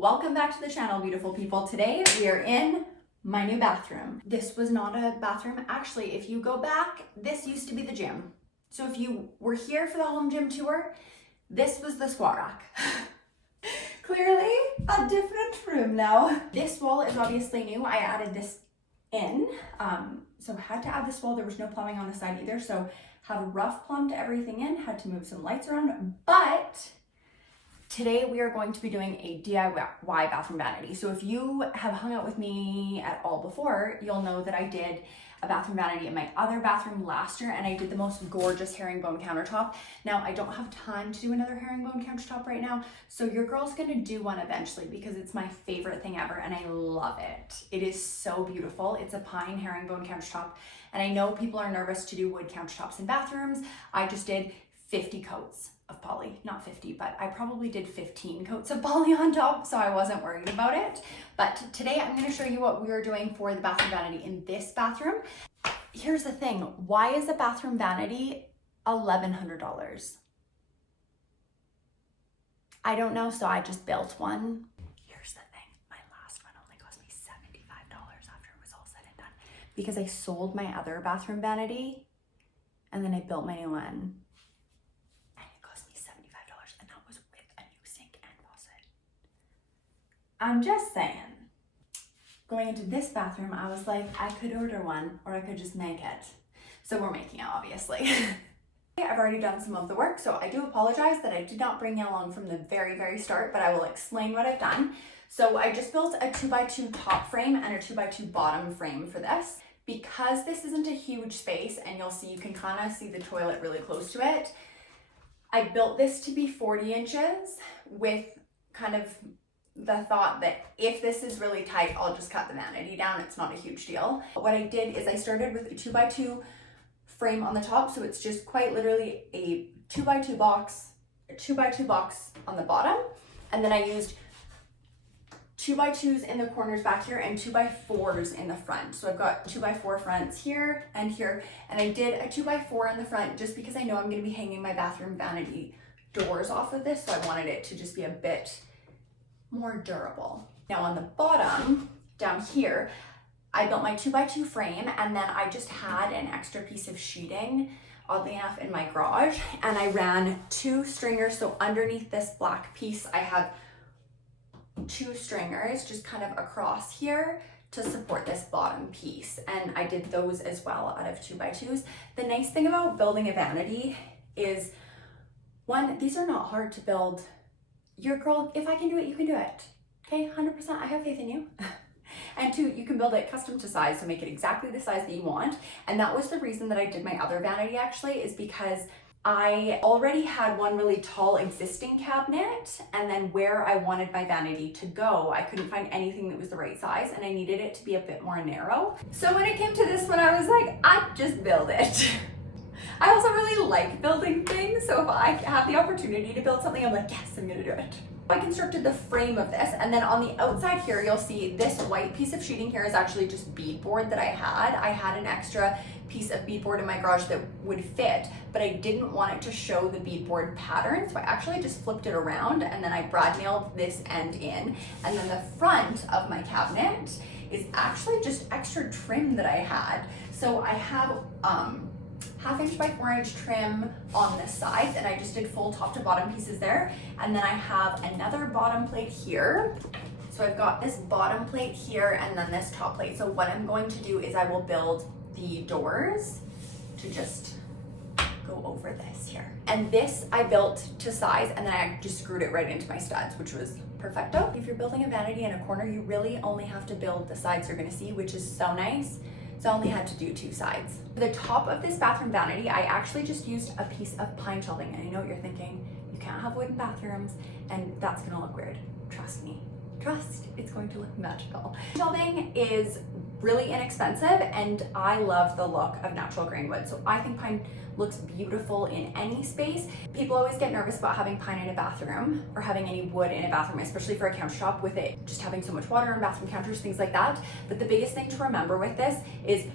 Welcome back to the channel, beautiful people. Today we are in my new bathroom. This was not a bathroom. Actually, if you go back, this used to be the gym. So if you were here for the home gym tour, this was the squat rack. Clearly a different room now. This wall is obviously new. I added this in, so had to add this wall. There was no plumbing on the side either, so have rough plumbed everything in, had to move some lights around, but today we are going to be doing a DIY bathroom vanity. So if you have hung out with me at all before, you'll know that I did a bathroom vanity in my other bathroom last year, and I did the most gorgeous herringbone countertop. Now, I don't have time to do another herringbone countertop right now, so your girl's gonna do one eventually because it's my favorite thing ever and I love it. It is so beautiful. It's a pine herringbone countertop, and I know people are nervous to do wood countertops in bathrooms. I just did 50 coats of poly, not 50, but I probably did 15 coats of poly on top, so I wasn't worried about it. But today I'm gonna show you what we are doing for the bathroom vanity in this bathroom. Here's the thing, why is a bathroom vanity $1,100? I don't know, so I just built one. Here's the thing, my last one only cost me $75 after it was all said and done, because I sold my other bathroom vanity and then I built my new one. I'm just saying, going into this bathroom, I was like, I could order one or I could just make it. So we're making it, obviously. I've already done some of the work, so I do apologize that I did not bring you along from the very start, but I will explain what I've done. So I just built a 2x2 top frame and a 2x2 bottom frame for this. Because this isn't a huge space, and you'll see, you can kind of see the toilet really close to it, I built this to be 40 inches with kind of the thought that if this is really tight, I'll just cut the vanity down. It's not a huge deal. But what I did is I started with a 2x2 frame on the top. So it's just quite literally a 2x2 box, a 2x2 box on the bottom. And then I used 2x2s in the corners back here and 2x4s in the front. So I've got 2x4 fronts here and here. And I did a 2x4 in the front just because I know I'm going to be hanging my bathroom vanity doors off of this. So I wanted it to just be a bit more durable. Now on the bottom, down here, I built my 2x2 frame, and then I just had an extra piece of sheeting, oddly enough, in my garage, and I ran 2 stringers. So underneath this black piece, I have 2 stringers just kind of across here to support this bottom piece. And I did those as well out of 2x2s. The nice thing about building a vanity is, one, these are not hard to build. Your girl, if I can do it, you can do it. Okay, 100%, I have faith in you. And 2, you can build it custom to size, so make it exactly the size that you want. And that was the reason that I did my other vanity actually, is because I already had one really tall existing cabinet, and then where I wanted my vanity to go, I couldn't find anything that was the right size, and I needed it to be a bit more narrow. So when it came to this one, I was like, I'd just build it. I also really like building things, so if I have the opportunity to build something, I'm like, yes, I'm gonna do it. I constructed the frame of this, and then on the outside here, you'll see this white piece of sheeting here is actually just beadboard that I had. I had an extra piece of beadboard in my garage that would fit, but I didn't want it to show the beadboard pattern, so I actually just flipped it around, and then I brad nailed this end in, and then the front of my cabinet is actually just extra trim that I had. So I have 1/2 inch by 4 inch trim on this side, and I just did full top to bottom pieces there. And then I have another bottom plate here. So I've got this bottom plate here and then this top plate. So what I'm going to do is I will build the doors to just go over this here. And this I built to size, and then I just screwed it right into my studs, which was perfecto. If you're building a vanity in a corner, you really only have to build the sides you're gonna see, which is so nice. So I only had to do 2 sides. For the top of this bathroom vanity, I actually just used a piece of pine shelving. And I know what you're thinking, you can't have wooden bathrooms, and that's gonna look weird. Trust me, trust, it's going to look magical. Shelving is really inexpensive, and I love the look of natural grain wood. So I think pine looks beautiful in any space. People always get nervous about having pine in a bathroom or having any wood in a bathroom, especially for a countertop, with it just having so much water on bathroom counters, things like that. But the biggest thing to remember with this is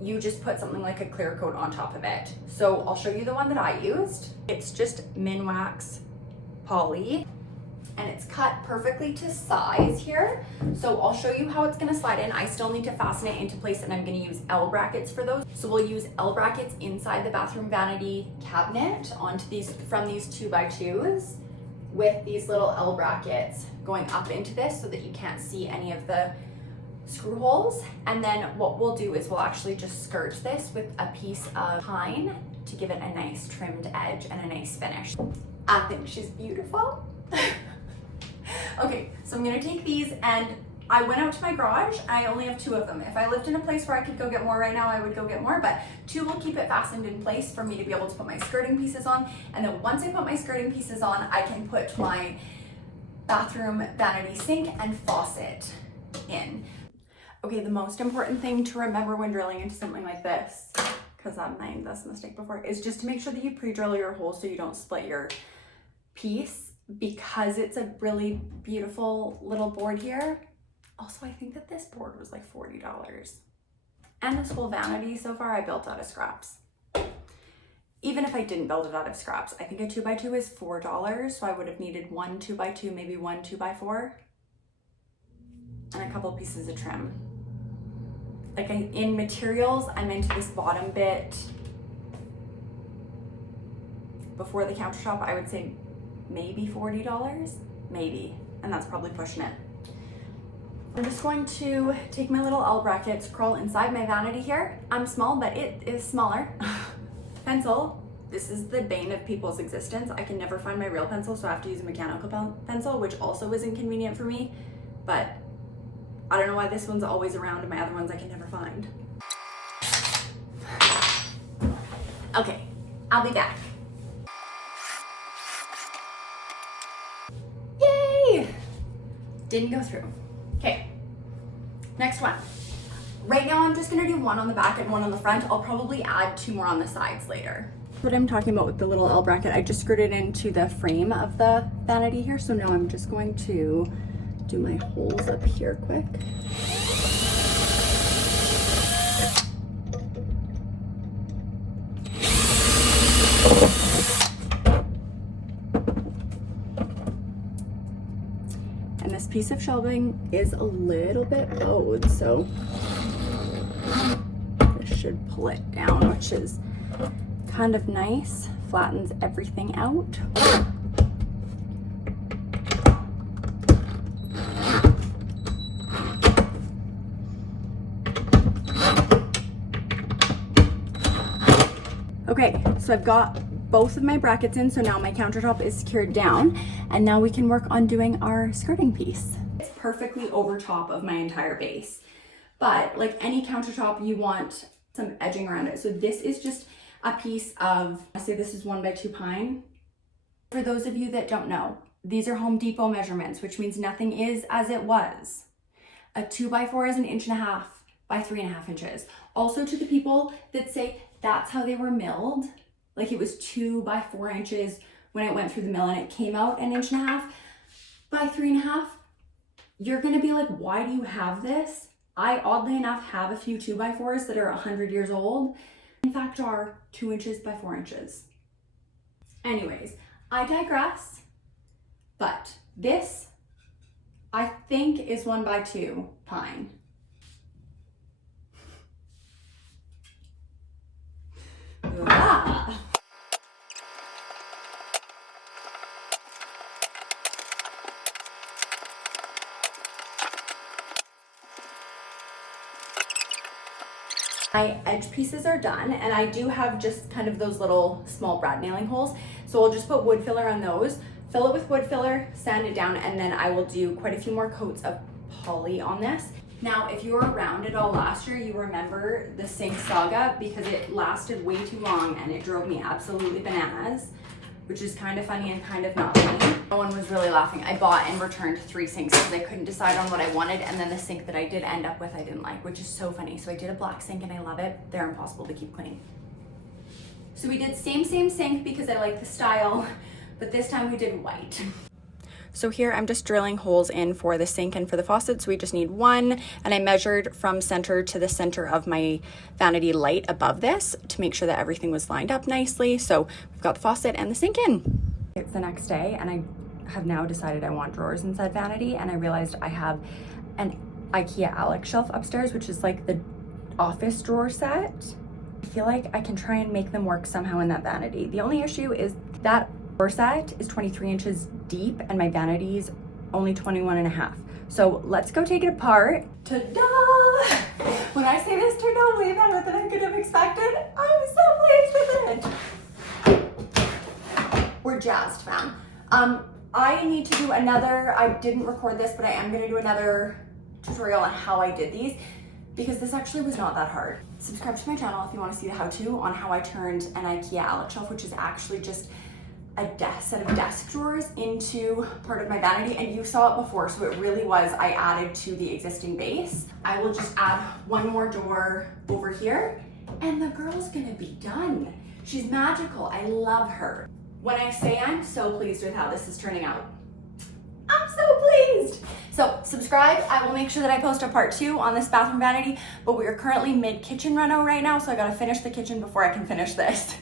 you just put something like a clear coat on top of it. So I'll show you the one that I used. It's just Minwax poly. and it's cut perfectly to size here. So I'll show you how it's gonna slide in. I still need to fasten it into place, and I'm gonna use L brackets for those. So we'll use L brackets inside the bathroom vanity cabinet onto these, from these 2x2s, with these little L brackets going up into this so that you can't see any of the screw holes. And then what we'll do is we'll actually just skirt this with a piece of pine to give it a nice trimmed edge and a nice finish. I think she's beautiful. Okay, so I'm gonna take these, and I went out to my garage. I only have 2 of them. If I lived in a place where I could go get more right now, I would go get more, but 2 will keep it fastened in place for me to be able to put my skirting pieces on. And then once I put my skirting pieces on, I can put my bathroom vanity sink and faucet in. Okay, the most important thing to remember when drilling into something like this, because I've made this mistake before, is just to make sure that you pre-drill your holes so you don't split your piece, because it's a really beautiful little board here. Also, I think that this board was like $40. And this whole vanity so far I built out of scraps. Even if I didn't build it out of scraps, I think a 2x2 is $4, so I would have needed 1 2x2, maybe 1 2x4, and a couple of pieces of trim. Like in materials, I'm into this bottom bit before the countertop. I would say maybe $40, maybe, and that's probably pushing it. I'm just going to take my little L brackets, crawl inside my vanity here. I'm small, but it is smaller. Pencil. This is the bane of people's existence. I can never find my real pencil, so I have to use a mechanical pencil, which also is inconvenient for me, but I don't know why this one's always around and my other ones I can never find. Okay, I'll be back. Yay! Didn't go through. Okay, next one. Right now I'm just gonna do 1 on the back and 1 on the front. I'll probably add 2 more on the sides later. What I'm talking about with the little L bracket, I just screwed it into the frame of the vanity here. So now I'm just going to do my holes up here quick. And this piece of shelving is a little bit bowed, so this should pull it down, which is kind of nice. Flattens everything out. Okay, so I've got both of my brackets in, so now my countertop is secured down, and now we can work on doing our skirting piece. It's perfectly over top of my entire base, but like any countertop, you want some edging around it. So this is just a piece of, I say this is 1x2 pine. For those of you that don't know, these are Home Depot measurements, which means nothing is as it was. A 2x4 is 1.5 inches by 3.5 inches. Also, to the people that say that's how they were milled, like it was 2 by 4 inches when it went through the mill and it came out 1.5 inches by 3.5, you're gonna be like, why do you have this? I oddly enough have a few 2x4s that are 100 years old. In fact, are 2 inches by 4 inches. Anyways, I digress, but this I think is 1x2 pine. Ah. My edge pieces are done, and I do have just kind of those little small brad nailing holes. So I'll just put wood filler on those, fill it with wood filler, sand it down, and then I will do quite a few more coats of poly on this. Now, if you were around it all last year, you remember the sink saga, because it lasted way too long and it drove me absolutely bananas, which is kind of funny and kind of not funny. No one was really laughing. I bought and returned 3 sinks because I couldn't decide on what I wanted, and then the sink that I did end up with I didn't like, which is so funny. So I did a black sink and I love it. They're impossible to keep clean. So we did same sink because I like the style, but this time we did white. So here I'm just drilling holes in for the sink and for the faucet. So we just need 1, and I measured from center to the center of my vanity light above this to make sure that everything was lined up nicely. So we've got the faucet and the sink in. It's the next day and I have now decided I want drawers inside vanity, and I realized I have an IKEA Alex shelf upstairs, which is like the office drawer set. I feel like I can try and make them work somehow in that vanity. The only issue is that drawer set is 23 inches deep and my vanity is only 21 and a half. So let's go take it apart. Ta-da! When I say this turned out way better than I could have expected, I'm so pleased with it. We're jazzed, fam. I need to do another, I didn't record this, but I am gonna do another tutorial on how I did these, because this actually was not that hard. Subscribe to my channel if you want to see the how-to on how I turned an IKEA Alex shelf, which is actually just a set of desk drawers, into part of my vanity, and you saw it before, so it really was, I added to the existing base. I will just add one more door over here, and the girl's gonna be done. She's magical, I love her. When I say I'm so pleased with how this is turning out, I'm so pleased. So subscribe. I will make sure that I post a part 2 on this bathroom vanity, but we are currently mid kitchen reno right now, so I gotta finish the kitchen before I can finish this.